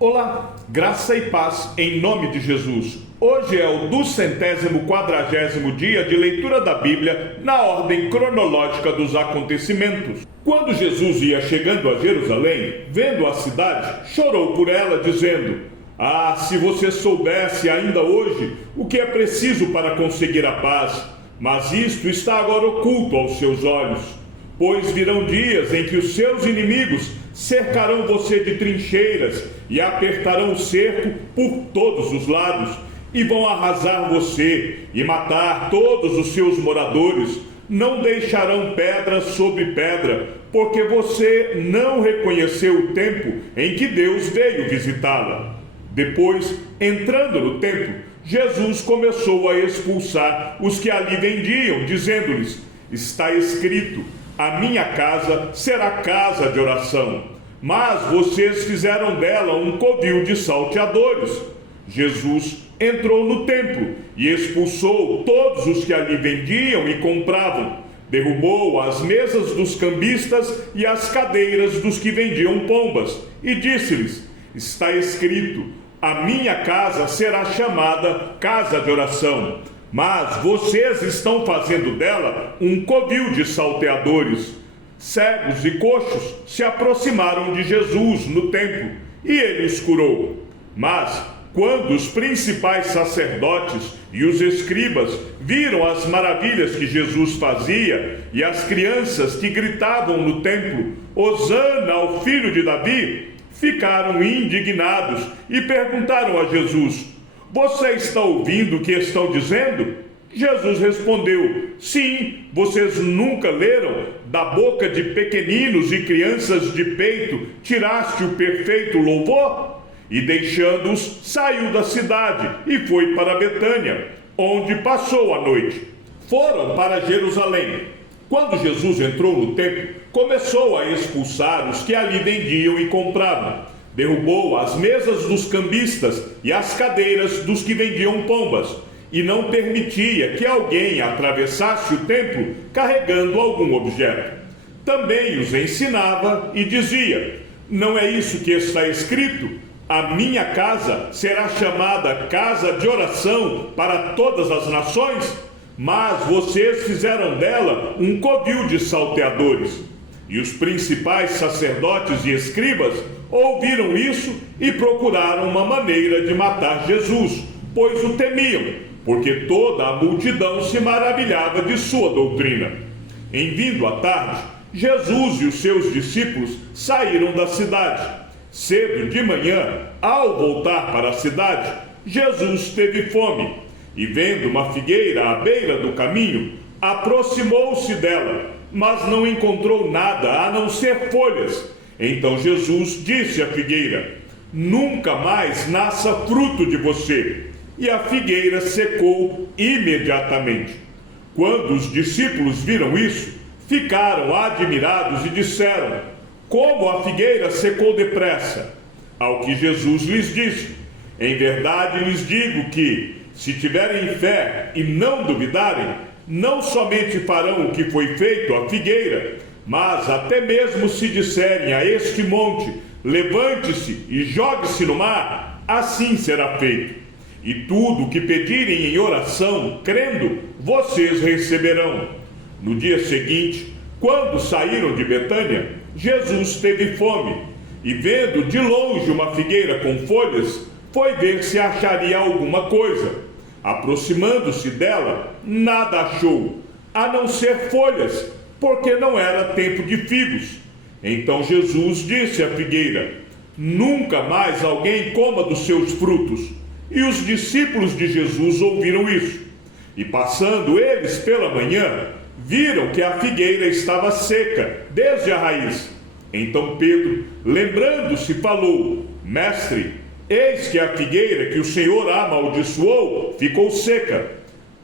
Olá, graça e paz em nome de Jesus. Hoje é o 240º dia de leitura da Bíblia na ordem cronológica dos acontecimentos. Quando Jesus ia chegando a Jerusalém, vendo a cidade, chorou por ela, dizendo: "Ah, se você soubesse ainda hoje o que é preciso para conseguir a paz, mas isto está agora oculto aos seus olhos. Pois virão dias em que os seus inimigos cercarão você de trincheiras e apertarão o cerco por todos os lados, e vão arrasar você e matar todos os seus moradores. Não deixarão pedra sobre pedra, porque você não reconheceu o tempo em que Deus veio visitá-la." Depois, entrando no templo, Jesus começou a expulsar os que ali vendiam, dizendo-lhes: "Está escrito: a minha casa será casa de oração, mas vocês fizeram dela um covil de salteadores." Jesus entrou no templo e expulsou todos os que ali vendiam e compravam. Derrubou as mesas dos cambistas e as cadeiras dos que vendiam pombas e disse-lhes: "Está escrito: a minha casa será chamada casa de oração, mas vocês estão fazendo dela um covil de salteadores." Cegos e coxos se aproximaram de Jesus no templo e ele os curou. Mas, quando os principais sacerdotes e os escribas viram as maravilhas que Jesus fazia e as crianças que gritavam no templo: "Hosana ao filho de Davi", ficaram indignados e perguntaram a Jesus: "Você está ouvindo o que estão dizendo?" Jesus respondeu: "Sim, vocês nunca leram: da boca de pequeninos e crianças de peito tiraste o perfeito louvor?" E deixando-os, saiu da cidade e foi para Betânia, onde passou a noite. Foram para Jerusalém. Quando Jesus entrou no templo, começou a expulsar os que ali vendiam e compravam. Derrubou as mesas dos cambistas e as cadeiras dos que vendiam pombas, e não permitia que alguém atravessasse o templo carregando algum objeto. Também os ensinava e dizia: "Não é isso que está escrito? A minha casa será chamada casa de oração para todas as nações? Mas vocês fizeram dela um covil de salteadores." E os principais sacerdotes e escribas ouviram isso e procuraram uma maneira de matar Jesus, pois o temiam, porque toda a multidão se maravilhava de sua doutrina. Em vindo à tarde, Jesus e os seus discípulos saíram da cidade. Cedo de manhã, ao voltar para a cidade, Jesus teve fome, e vendo uma figueira à beira do caminho, aproximou-se dela, mas não encontrou nada a não ser folhas. Então Jesus disse à figueira: "Nunca mais nasça fruto de você." E a figueira secou imediatamente. Quando os discípulos viram isso, ficaram admirados e disseram: "Como a figueira secou depressa?" Ao que Jesus lhes disse: "Em verdade lhes digo que, se tiverem fé e não duvidarem, não somente farão o que foi feito à figueira, mas até mesmo se disserem a este monte: levante-se e jogue-se no mar, assim será feito. E tudo o que pedirem em oração, crendo, vocês receberão." No dia seguinte, quando saíram de Betânia, Jesus teve fome, e vendo de longe uma figueira com folhas, foi ver se acharia alguma coisa. Aproximando-se dela, nada achou, a não ser folhas, porque não era tempo de figos. Então Jesus disse à figueira: "Nunca mais alguém coma dos seus frutos." E os discípulos de Jesus ouviram isso. E passando eles pela manhã, viram que a figueira estava seca, desde a raiz. Então Pedro, lembrando-se, falou: "Mestre, eis que a figueira que o Senhor amaldiçoou ficou seca."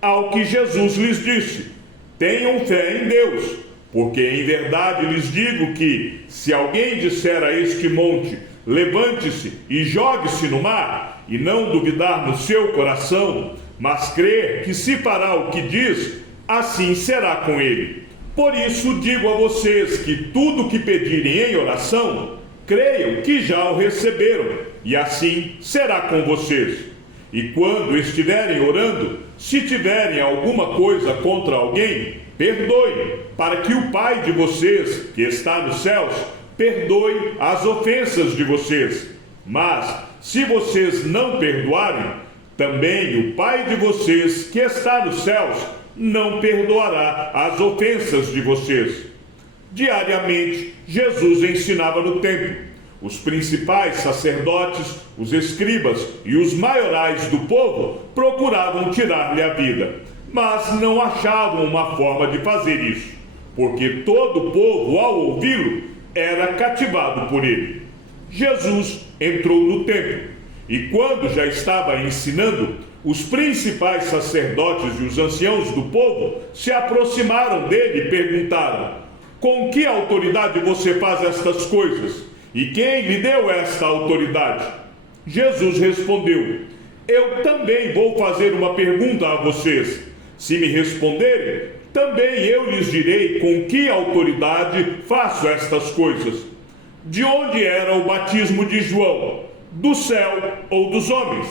Ao que Jesus lhes disse: "Tenham fé em Deus, porque em verdade lhes digo que, se alguém disser a este monte: levante-se e jogue-se no mar, e não duvidar no seu coração, mas crer que se fará o que diz, assim será com ele. Por isso digo a vocês que tudo o que pedirem em oração, creiam que já o receberam, e assim será com vocês. E quando estiverem orando, se tiverem alguma coisa contra alguém, perdoem, para que o Pai de vocês, que está nos céus, perdoe as ofensas de vocês. Mas, se vocês não perdoarem, também o Pai de vocês, que está nos céus, não perdoará as ofensas de vocês. Diariamente, Jesus ensinava no templo. Os principais sacerdotes, os escribas e os maiorais do povo procuravam tirar-lhe a vida, mas não achavam uma forma de fazer isso, porque todo o povo, ao ouvi-lo, era cativado por ele. Jesus entrou no templo e, quando já estava ensinando, os principais sacerdotes e os anciãos do povo se aproximaram dele e perguntaram: com que autoridade você faz estas coisas? E quem lhe deu esta autoridade? Jesus respondeu: eu também vou fazer uma pergunta a vocês. Se me responderem, também eu lhes direi com que autoridade faço estas coisas. De onde era o batismo de João? Do céu ou dos homens?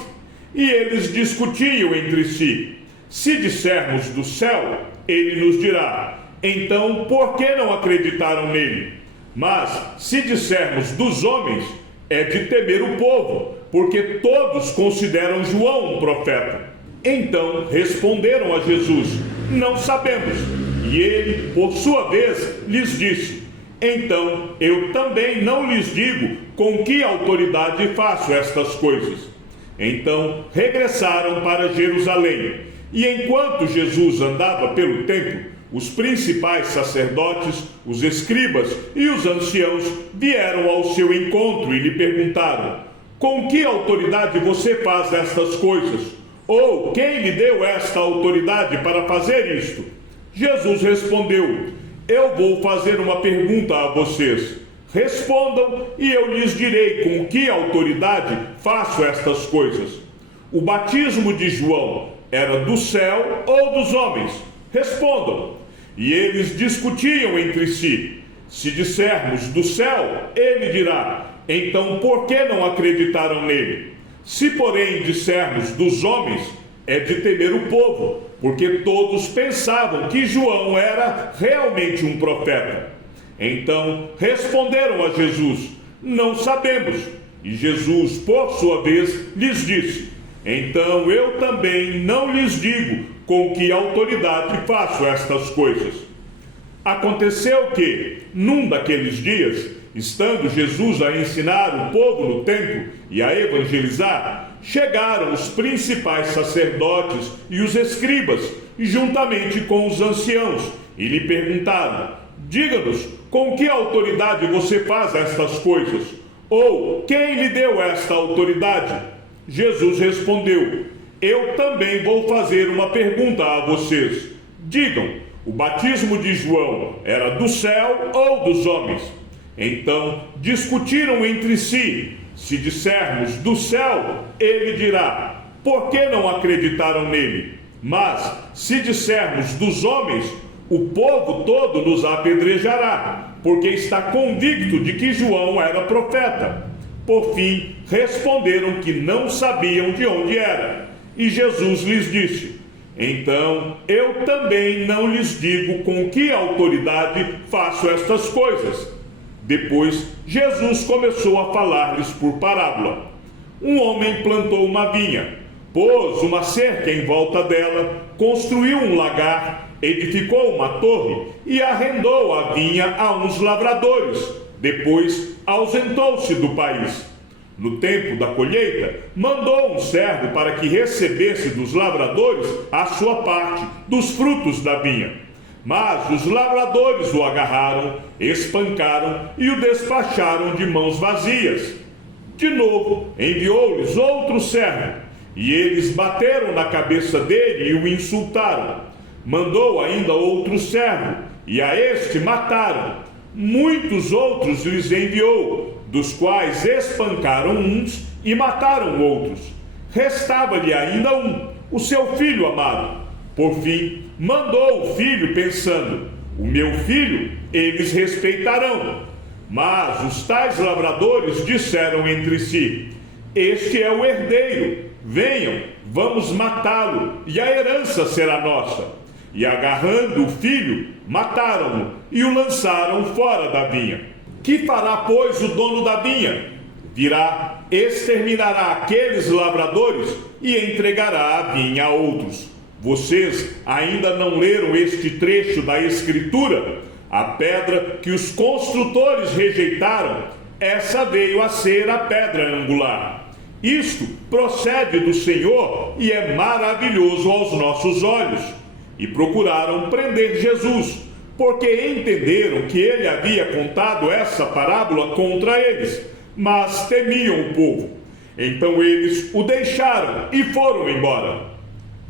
E eles discutiam entre si. Se dissermos do céu, ele nos dirá: então por que não acreditaram nele? Mas, se dissermos dos homens, é de temer o povo, porque todos consideram João um profeta. Então responderam a Jesus: não sabemos. E ele, por sua vez, lhes disse: então eu também não lhes digo com que autoridade faço estas coisas. Então regressaram para Jerusalém. E enquanto Jesus andava pelo templo, os principais sacerdotes, os escribas e os anciãos vieram ao seu encontro e lhe perguntaram: com que autoridade você faz estas coisas? Ou quem lhe deu esta autoridade para fazer isto? Jesus respondeu: eu vou fazer uma pergunta a vocês. Respondam e eu lhes direi com que autoridade faço estas coisas. O batismo de João era do céu ou dos homens? Respondam. E eles discutiam entre si. Se dissermos do céu, ele dirá: então por que não acreditaram nele? Se porém dissermos dos homens, é de temer o povo, porque todos pensavam que João era realmente um profeta. Então responderam a Jesus: não sabemos. E Jesus, por sua vez, lhes disse: então eu também não lhes digo com que autoridade faço estas coisas. Aconteceu que, num daqueles dias, estando Jesus a ensinar o povo no templo e a evangelizar, chegaram os principais sacerdotes e os escribas, juntamente com os anciãos, e lhe perguntaram: diga-nos, com que autoridade você faz estas coisas? Ou quem lhe deu esta autoridade? Jesus respondeu: eu também vou fazer uma pergunta a vocês. Digam, o batismo de João era do céu ou dos homens? Então discutiram entre si. Se dissermos do céu, ele dirá: por que não acreditaram nele? Mas, se dissermos dos homens, o povo todo nos apedrejará, porque está convicto de que João era profeta. Por fim, responderam que não sabiam de onde era. E Jesus lhes disse: então eu também não lhes digo com que autoridade faço estas coisas. Depois, Jesus começou a falar-lhes por parábola. Um homem plantou uma vinha, pôs uma cerca em volta dela, construiu um lagar, edificou uma torre e arrendou a vinha a uns lavradores. Depois, ausentou-se do país. No tempo da colheita, mandou um servo para que recebesse dos lavradores a sua parte dos frutos da vinha. Mas os lavradores o agarraram, espancaram e o despacharam de mãos vazias. De novo, enviou-lhes outro servo, e eles bateram na cabeça dele e o insultaram. Mandou ainda outro servo, e a este mataram. Muitos outros lhes enviou, dos quais espancaram uns e mataram outros. Restava-lhe ainda um, o seu filho amado. Por fim, mandou o filho, pensando: o meu filho eles respeitarão. Mas os tais lavradores disseram entre si: este é o herdeiro, venham, vamos matá-lo, e a herança será nossa. E agarrando o filho, mataram-no e o lançaram fora da vinha. Que fará, pois, o dono da vinha? Virá, exterminará aqueles lavradores e entregará a vinha a outros. Vocês ainda não leram este trecho da Escritura? A pedra que os construtores rejeitaram, essa veio a ser a pedra angular. Isto procede do Senhor e é maravilhoso aos nossos olhos. E procuraram prender Jesus, porque entenderam que ele havia contado essa parábola contra eles, mas temiam o povo. Então eles o deixaram e foram embora.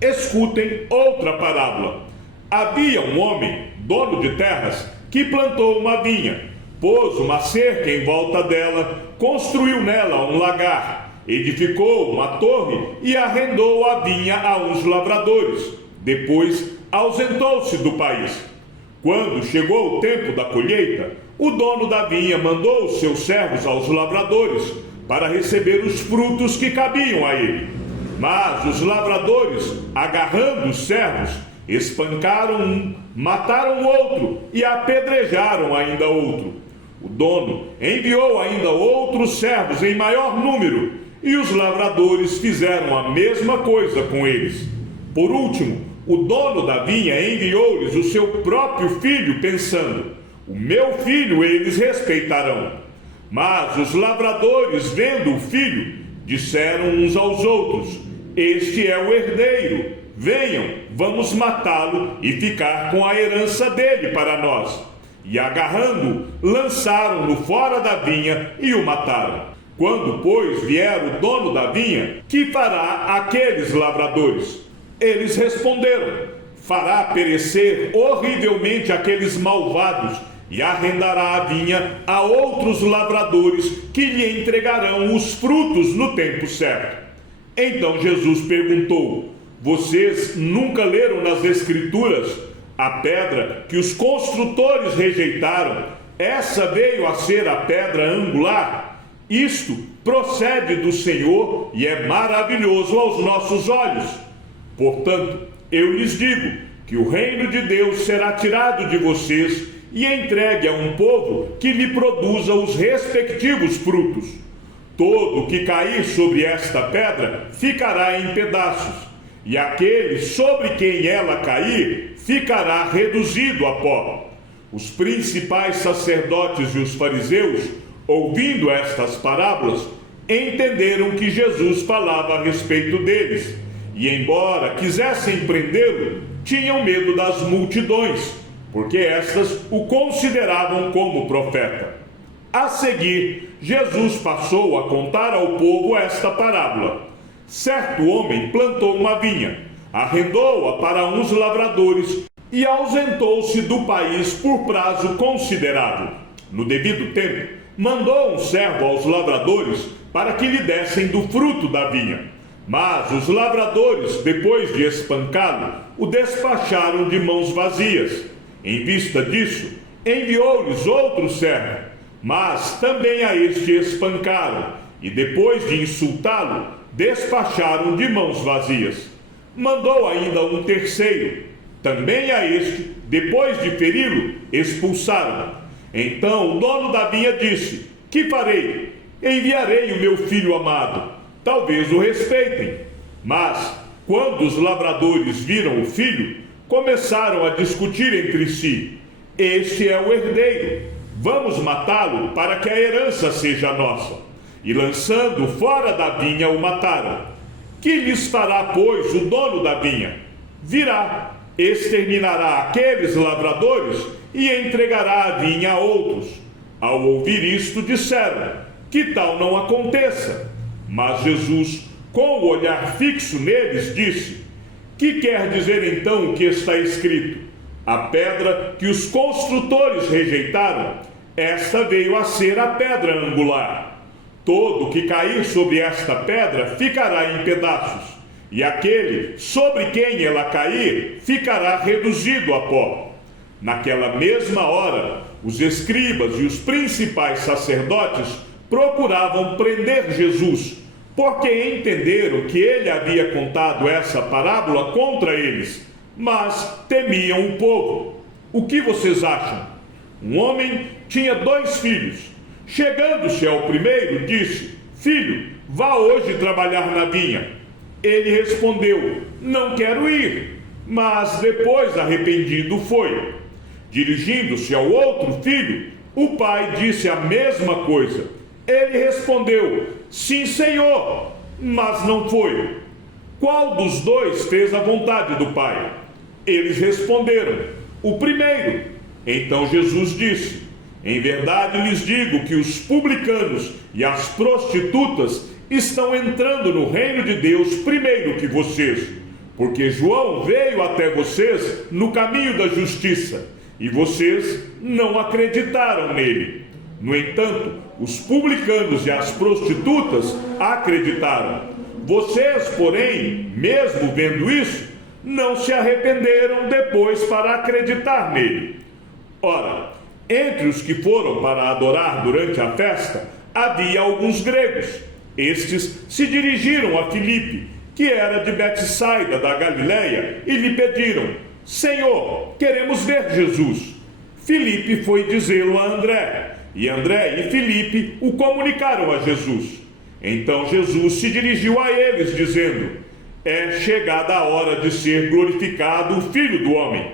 Escutem outra parábola. Havia um homem, dono de terras, que plantou uma vinha, pôs uma cerca em volta dela, construiu nela um lagar, edificou uma torre e arrendou a vinha a uns lavradores. Depois ausentou-se do país. Quando chegou o tempo da colheita, o dono da vinha mandou os seus servos aos lavradores para receber os frutos que cabiam a ele. Mas os lavradores, agarrando os servos, espancaram um, mataram o outro e apedrejaram ainda outro. O dono enviou ainda outros servos em maior número, e os lavradores fizeram a mesma coisa com eles. Por último, o dono da vinha enviou-lhes o seu próprio filho, pensando: o meu filho eles respeitarão. Mas os lavradores, vendo o filho, disseram uns aos outros: este é o herdeiro, venham, vamos matá-lo e ficar com a herança dele para nós. E agarrando-o, lançaram-no fora da vinha e o mataram. Quando, pois, vier o dono da vinha, que fará aqueles lavradores? Eles responderam: fará perecer horrivelmente aqueles malvados e arrendará a vinha a outros lavradores que lhe entregarão os frutos no tempo certo. Então Jesus perguntou: vocês nunca leram nas Escrituras? A pedra que os construtores rejeitaram, essa veio a ser a pedra angular. Isto procede do Senhor e é maravilhoso aos nossos olhos. Portanto, eu lhes digo que o reino de Deus será tirado de vocês e entregue a um povo que lhe produza os respectivos frutos. Todo que cair sobre esta pedra ficará em pedaços, e aquele sobre quem ela cair ficará reduzido a pó. Os principais sacerdotes e os fariseus, ouvindo estas parábolas, entenderam que Jesus falava a respeito deles, e embora quisessem prendê-lo, tinham medo das multidões, porque estas o consideravam como profeta. A seguir, Jesus passou a contar ao povo esta parábola. Certo homem plantou uma vinha, arrendou-a para uns lavradores e ausentou-se do país por prazo considerável. No devido tempo, mandou um servo aos lavradores para que lhe dessem do fruto da vinha. Mas os lavradores, depois de espancá-lo, o despacharam de mãos vazias. Em vista disso, enviou-lhes outro servo, mas também a este espancaram, e depois de insultá-lo, despacharam de mãos vazias. Mandou ainda um terceiro, também a este, depois de feri-lo, expulsaram. Então o dono da vinha disse: que farei? Enviarei o meu filho amado, talvez o respeitem. Mas, quando os lavradores viram o filho, começaram a discutir entre si: este é o herdeiro, vamos matá-lo para que a herança seja nossa. E lançando fora da vinha o mataram. Que lhes fará, pois, o dono da vinha? Virá, exterminará aqueles lavradores e entregará a vinha a outros. Ao ouvir isto, disseram: que tal não aconteça? Mas Jesus, com o olhar fixo neles, disse: que quer dizer então o que está escrito? A pedra que os construtores rejeitaram, esta veio a ser a pedra angular. Todo que cair sobre esta pedra ficará em pedaços, e aquele sobre quem ela cair ficará reduzido a pó. Naquela mesma hora, os escribas e os principais sacerdotes procuravam prender Jesus, porque entenderam que ele havia contado essa parábola contra eles, mas temiam o povo. O que vocês acham? Um homem tinha 2 filhos. Chegando-se ao primeiro, disse: Filho, vá hoje trabalhar na vinha. Ele respondeu: Não quero ir. Mas depois, arrependido, foi. Dirigindo-se ao outro filho, o pai disse a mesma coisa. Ele respondeu: Sim, Senhor, mas não foi. Qual dos 2 fez a vontade do pai? Eles responderam: O primeiro. Então Jesus disse: Em verdade lhes digo que os publicanos e as prostitutas estão entrando no reino de Deus primeiro que vocês, porque João veio até vocês no caminho da justiça, e vocês não acreditaram nele. No entanto, os publicanos e as prostitutas acreditaram. Vocês, porém, mesmo vendo isso, não se arrependeram depois para acreditar nele. Ora, entre os que foram para adorar durante a festa, havia alguns gregos. Estes se dirigiram a Filipe, que era de Betsaida da Galileia, e lhe pediram: Senhor, queremos ver Jesus. Filipe foi dizê-lo a André, e André e Filipe o comunicaram a Jesus. Então Jesus se dirigiu a eles, dizendo: É chegada a hora de ser glorificado o Filho do Homem.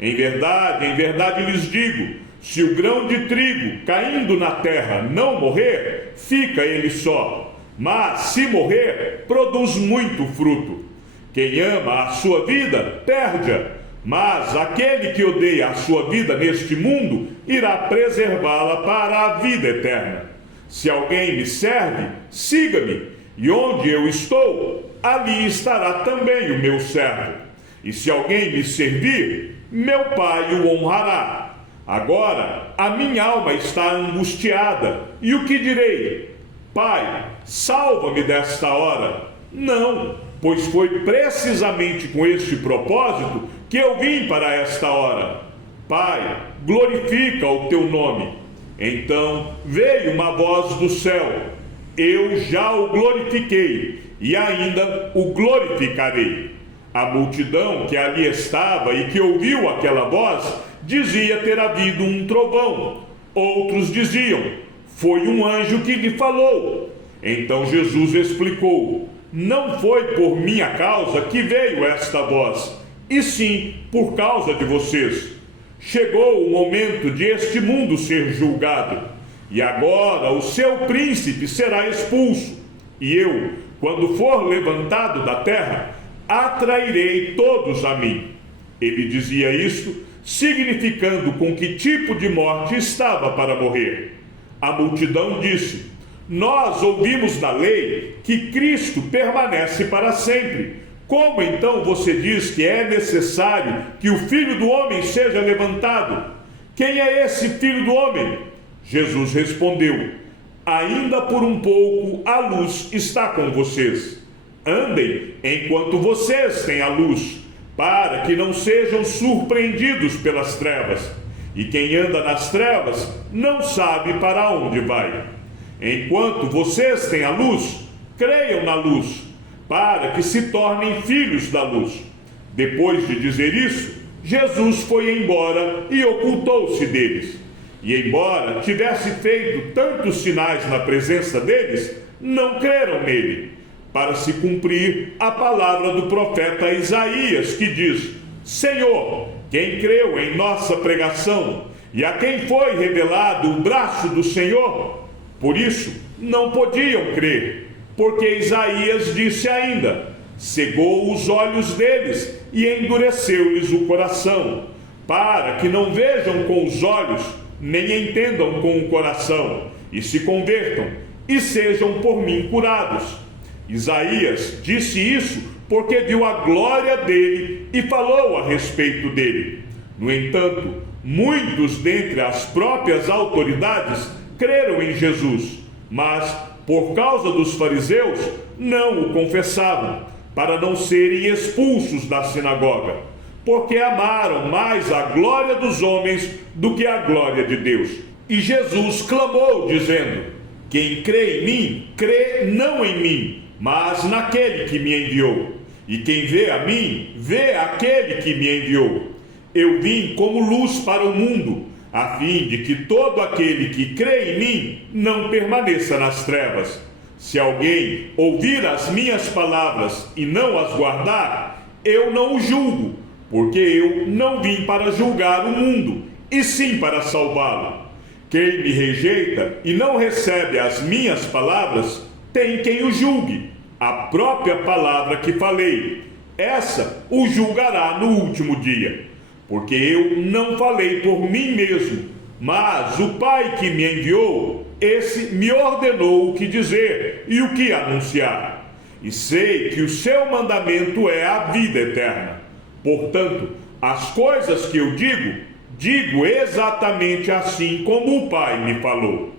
Em verdade lhes digo, se o grão de trigo caindo na terra não morrer, fica ele só. Mas se morrer, produz muito fruto. Quem ama a sua vida, perde-a. Mas aquele que odeia a sua vida neste mundo, irá preservá-la para a vida eterna. Se alguém me serve, siga-me, e onde eu estou, ali estará também o meu servo. E se alguém me servir, meu Pai o honrará. Agora a minha alma está angustiada, e o que direi? Pai, salva-me desta hora. Não, pois foi precisamente com este propósito que eu vim para esta hora. Pai, glorifica o teu nome. Então veio uma voz do céu: Eu já o glorifiquei, e ainda o glorificarei. A multidão que ali estava e que ouviu aquela voz dizia ter havido um trovão. Outros diziam: Foi um anjo que lhe falou. Então Jesus explicou: Não foi por minha causa que veio esta voz, e sim por causa de vocês. Chegou o momento de este mundo ser julgado, e agora o seu príncipe será expulso. E eu, quando for levantado da terra, atrairei todos a mim. Ele dizia isto, significando com que tipo de morte estava para morrer. A multidão disse: Nós ouvimos na lei que Cristo permanece para sempre. Como então você diz que é necessário que o Filho do Homem seja levantado? Quem é esse Filho do Homem? Jesus respondeu: Ainda por um pouco a luz está com vocês. Andem enquanto vocês têm a luz, para que não sejam surpreendidos pelas trevas. E quem anda nas trevas não sabe para onde vai. Enquanto vocês têm a luz, creiam na luz, para que se tornem filhos da luz. Depois de dizer isso, Jesus foi embora e ocultou-se deles. E embora tivesse feito tantos sinais na presença deles, não creram nele, para se cumprir a palavra do profeta Isaías, que diz: Senhor, quem creu em nossa pregação, e a quem foi revelado o braço do Senhor? Por isso, não podiam crer, porque Isaías disse ainda: cegou os olhos deles e endureceu-lhes o coração, para que não vejam com os olhos, nem entendam com o coração, e se convertam, e sejam por mim curados. Isaías disse isso porque viu a glória dele e falou a respeito dele. No entanto, muitos dentre as próprias autoridades creram em Jesus, mas, por causa dos fariseus, não o confessavam, para não serem expulsos da sinagoga. porque amaram mais a glória dos homens do que a glória de Deus. E Jesus clamou, dizendo: quem crê em mim, crê não em mim, mas naquele que me enviou. E quem vê a mim, vê aquele que me enviou. Eu vim como luz para o mundo, a fim de que todo aquele que crê em mim não permaneça nas trevas. Se alguém ouvir as minhas palavras e não as guardar, eu não o julgo, porque eu não vim para julgar o mundo, e sim para salvá-lo. Quem me rejeita e não recebe as minhas palavras, tem quem o julgue. A própria palavra que falei, essa o julgará no último dia. Porque eu não falei por mim mesmo, mas o Pai que me enviou, esse me ordenou o que dizer e o que anunciar. E sei que o seu mandamento é a vida eterna. Portanto, as coisas que eu digo exatamente assim como o Pai me falou.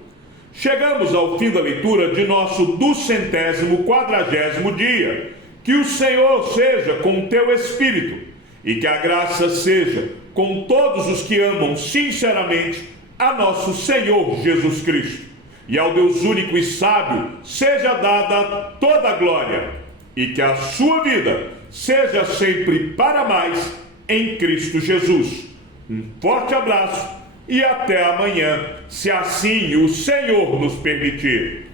Chegamos ao fim da leitura de nosso 240º dia. Que o Senhor seja com o teu espírito e que a graça seja com todos os que amam sinceramente a nosso Senhor Jesus Cristo. E ao Deus único e sábio seja dada toda a glória, e que a sua vida seja sempre para mais em Cristo Jesus. Um forte abraço e até amanhã, se assim o Senhor nos permitir.